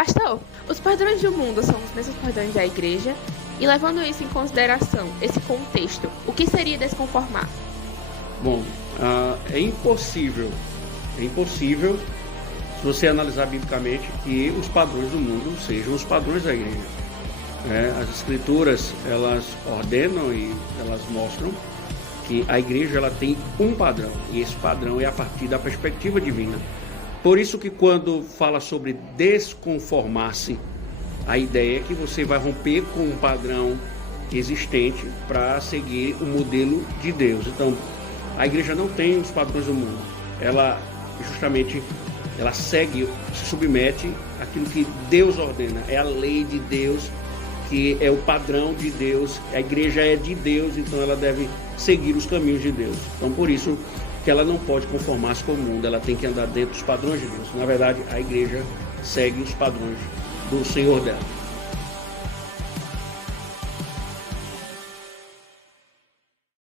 Pastor, os padrões do mundo são os mesmos padrões da igreja? E levando isso em consideração, esse contexto, o que seria desconformar? Bom, é impossível, se você analisar biblicamente, que os padrões do mundo sejam os padrões da igreja. As escrituras, elas ordenam e elas mostram que a igreja ela tem um padrão, e esse padrão é a partir da perspectiva divina. Por isso que quando fala sobre desconformar-se, a ideia é que você vai romper com um padrão existente para seguir o modelo de Deus. Então, a igreja não tem os padrões do mundo. Ela segue, se submete àquilo que Deus ordena. É a lei de Deus, que é o padrão de Deus. A igreja é de Deus, então ela deve seguir os caminhos de Deus. Então, por isso que ela não pode conformar-se com o mundo. Ela tem que andar dentro dos padrões de Deus. Na verdade, a igreja segue os padrões do Senhor dela.